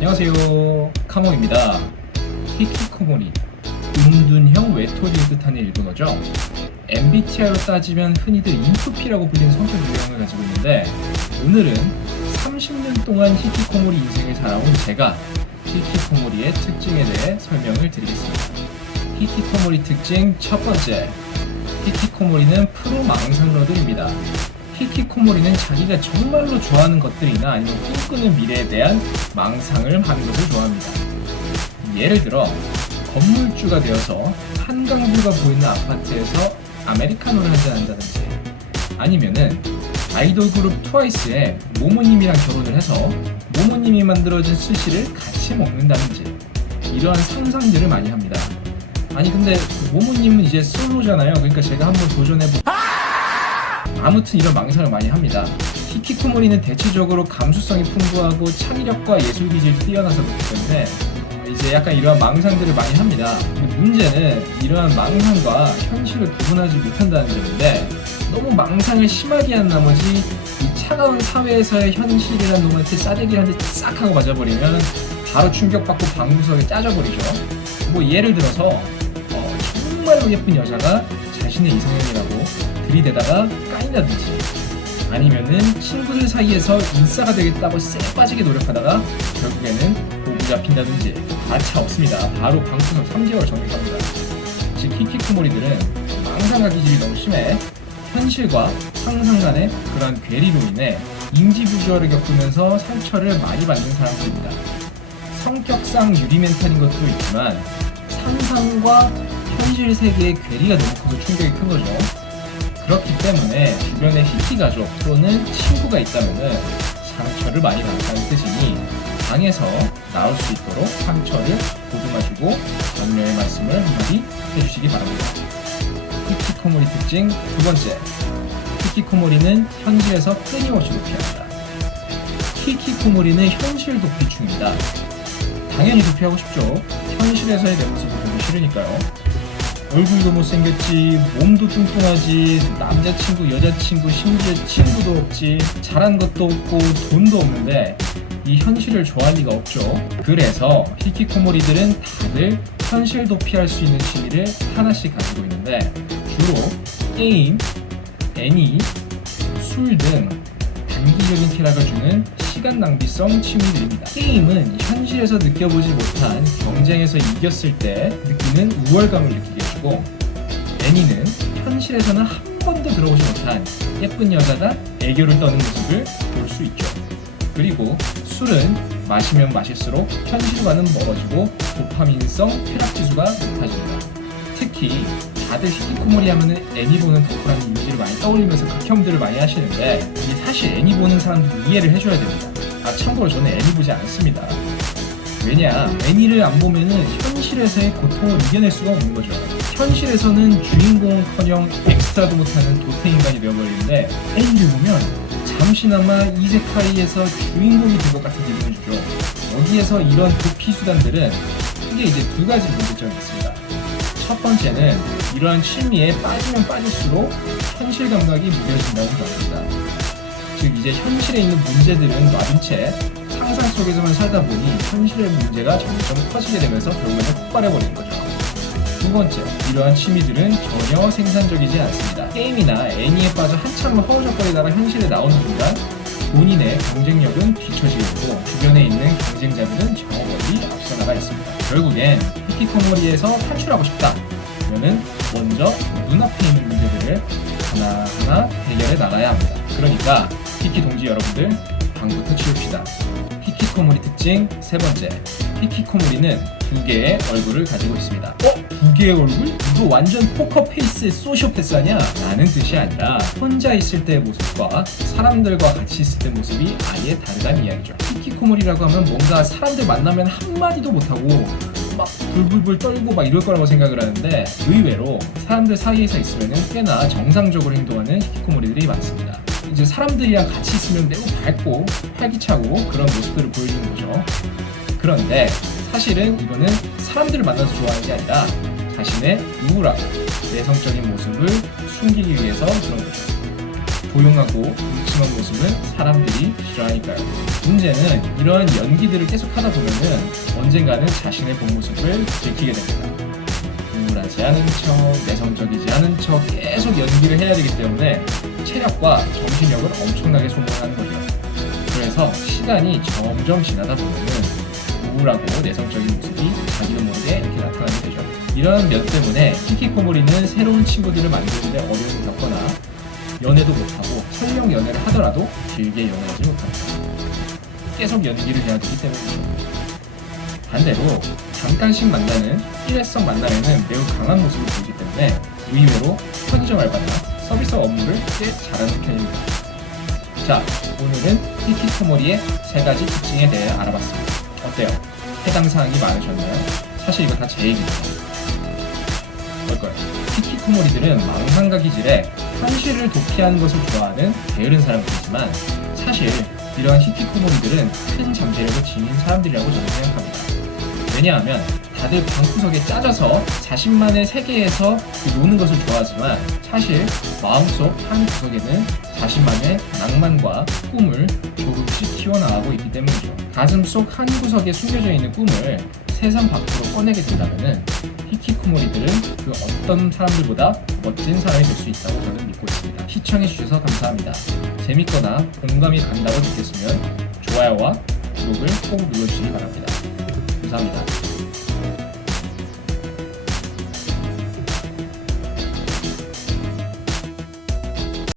안녕하세요. 카모입니다. 히키코모리 음둔형 외톨이를 뜻하는 일본어죠. MBTI로 따지면 흔히들 인프피라고 불리는 성격 유형을 가지고 있는데 오늘은 30년 동안 히키코모리 인생을 살아온 제가 히키코모리의 특징에 대해 설명을 드리겠습니다. 히키코모리 특징 첫 번째. 히키코모리는 프로 망상러들입니다 히키코모리는 자기가 정말로 좋아하는 것들이나 아니면 꿈꾸는 미래에 대한 망상을 하는 것을 좋아합니다. 예를 들어 건물주가 되어서 한강뷰가 보이는 아파트에서 아메리카노를 한잔 한다든지 아니면은 아이돌 그룹 트와이스의 모모님이랑 결혼을 해서 모모님이 만들어진 스시를 같이 먹는다든지 이러한 상상들을 많이 합니다. 아니 근데 모모님은 이제 솔로잖아요. 그러니까 제가 한번 도전해보. 아 무튼 이런 망상을 많이 합니다. 히키코모리는 대체적으로 감수성이 풍부하고 창의력과 예술 기질이 뛰어나서 그렇기 때문에 이제 약간 이러한 망상들을 많이 합니다. 문제는 이러한 망상과 현실을 구분하지 못한다는 점인데 너무 망상을 심하게 한 나머지 이 차가운 사회에서의 현실이라는 놈한테 싸대기를 한대싹 하고 맞아버리면 바로 충격받고 방구석에 짜져버리죠. 뭐 예를 들어서 어, 정말로 예쁜 여자가 자신의 이상형이라고 들이대다가 까인다든지 아니면은 친구들 사이에서 인싸가 되겠다고 쎄 빠지게 노력하다가 결국에는 보고 잡힌다든지 아차 없습니다. 바로 방구석 3개월 정리합니다. 즉 히키코모리들은 망상과 기질이 너무 심해 현실과 상상 간의 그러한 괴리로 인해 인지부조화를 겪으면서 상처를 많이 받는 사람들입니다. 성격상 유리 멘탈인 것도 있지만 상상과 현실 세계의 괴리가 너무 커서 충격이 큰 거죠. 그렇기 때문에 주변에 히키 가족 또는 친구가 있다면은 상처를 많이 받았다는 뜻이니 방에서 나올 수 있도록 상처를 보듬어주고 격려의 말씀을 한마디 해주시기 바랍니다. 히키코모리 특징 두 번째. 히키코모리는 현실에서 끊임없이 도피합니다. 히키코모리는 현실 도피충입니다. 당연히 도피하고 싶죠. 현실에서의 내 모습을 보기 싫으니까요. 얼굴도 못생겼지, 몸도 뚱뚱하지, 남자친구, 여자친구, 심지어 친구도 없지, 잘한 것도 없고, 돈도 없는데, 이 현실을 좋아할 리가 없죠. 그래서 히키코모리들은 다들 현실 도 피할 수 있는 취미를 하나씩 가지고 있는데, 주로 게임, 애니, 술 등 단기적인 쾌락을 주는 시간 낭비성 취미들입니다. 게임은 현실에서 느껴보지 못한 경쟁에서 이겼을 때 느끼는 우월감을 느끼게 해주고 애니는 현실에서는 한 번도 들어보지 못한 예쁜 여자가 애교를 떠는 모습을 볼 수 있죠. 그리고 술은 마시면 마실수록 현실과는 멀어지고 도파민성 쾌락 지수가 높아집니다. 특히 다들 히키코모리 하면은 애니 보는 덕후라는 이미지를 많이 떠올리면서 극혐들을 많이 하시는데 이게 사실 애니 보는 사람들 이해를 해줘야 됩니다. 아 참고로 저는 애니 보지 않습니다. 왜냐 애니를 안 보면은 현실에서의 고통을 이겨낼 수가 없는 거죠. 현실에서는 주인공커녕 엑스트라도 못하는 도태 인간이 되어버리는데 애니를 보면 잠시나마 이세카이에서 주인공이 된 것 같은 기분을 주죠. 여기에서 이런 도피 수단들은 크게 이제 두 가지 문제점이 있습니다. 첫 번째는 이러한 취미에 빠지면 빠질수록 현실 감각이 무뎌진다고 생각합니다. 즉 이제 현실에 있는 문제들은 놔둔 채 상상 속에서만 살다 보니 현실의 문제가 점점 커지게 되면서 결국에는 폭발해버리는 거죠. 두 번째, 이러한 취미들은 전혀 생산적이지 않습니다. 게임이나 애니에 빠져 한참을 허우적거리다가 현실에 나오는 순간 본인의 경쟁력은 뒤처지게 되고 주변에 있는 경쟁자들은 저 멀리 앞서 나가 있습니다. 결국엔 히키코모리에서 탈출하고 싶다. 그러면 먼저 눈앞에 있는 문제들을 하나하나 해결해 나가야 합니다. 그러니까 히키 동지 여러분들 방부터 치웁시다. 히키코모리 특징 세 번째. 히키코모리는 두 개의 얼굴을 가지고 있습니다. 어? 두 개의 얼굴? 이거 완전 포커 페이스의 소시오패스 아니야? 라는 뜻이 아니라 혼자 있을 때의 모습과 사람들과 같이 있을 때 모습이 아예 다르다는 이야기죠. 히키코모리라고 하면 뭔가 사람들 만나면 한마디도 못하고 막 불불불 떨고 막 이럴 거라고 생각을 하는데 의외로 사람들 사이에서 있으면 꽤나 정상적으로 행동하는 히키코모리들이 많습니다. 이제 사람들이랑 같이 있으면 매우 밝고 활기차고 그런 모습들을 보여주는 거죠. 그런데 사실은 이거는 사람들을 만나서 좋아하는 게 아니라 자신의 우울하고 내성적인 모습을 숨기기 위해서 그런 거죠. 조용하고 음침한 모습은 사람들이 싫어하니까요. 문제는 이런 연기들을 계속 하다 보면은 언젠가는 자신의 본 모습을 들키게 됩니다. 우울하지 않은 척, 내성적이지 않은 척 계속 연기를 해야 되기 때문에 체력과 정신력을 엄청나게 소모하는 거죠. 그래서 시간이 점점 지나다 보면은 우울하고 내성적인 모습이 자기도 모르게 이렇게 나타나게 되죠. 이런 면 때문에 히키코모리는 새로운 친구들을 만드는데 어려움을 겪거나 연애도 못하고 설령 연애를 하더라도 길게 연애하지 못합니다. 계속 연기를 해야 되기 때문이죠. 반대로 잠깐씩 만나는 일회성 만남에는 매우 강한 모습을 보이기 때문에 의외로 편의점 알바나 서비스 업무를 꽤 잘하는 편입니다. 자, 오늘은 히키코모리의 세 가지 특징에 대해 알아봤습니다. 어때요? 해당 사항이 많으셨나요? 사실 이거 다 제 얘기입니다. 뭘까요? 히키코모리들은 망상과 기질에 현실을 도피하는 것을 좋아하는 게으른 사람들이지만 사실 이러한 히키코모리들은 큰 잠재력을 지닌 사람들이라고 저는 생각합니다. 왜냐하면 다들 방구석에 짜져서 자신만의 세계에서 그 노는 것을 좋아하지만 사실 마음속 한 구석에는 자신만의 낭만과 꿈을 조금씩 키워나가고 있기 때문이죠. 가슴 속 한 구석에 숨겨져 있는 꿈을 세상 밖으로 꺼내게 된다면 히키코모리들은 그 어떤 사람들보다 멋진 사람이 될 수 있다고 저는 믿고 있습니다. 시청해주셔서 감사합니다. 재밌거나 공감이 간다고 느꼈으면 좋아요와 구독을 꼭 눌러주시기 바랍니다. 감사합니다.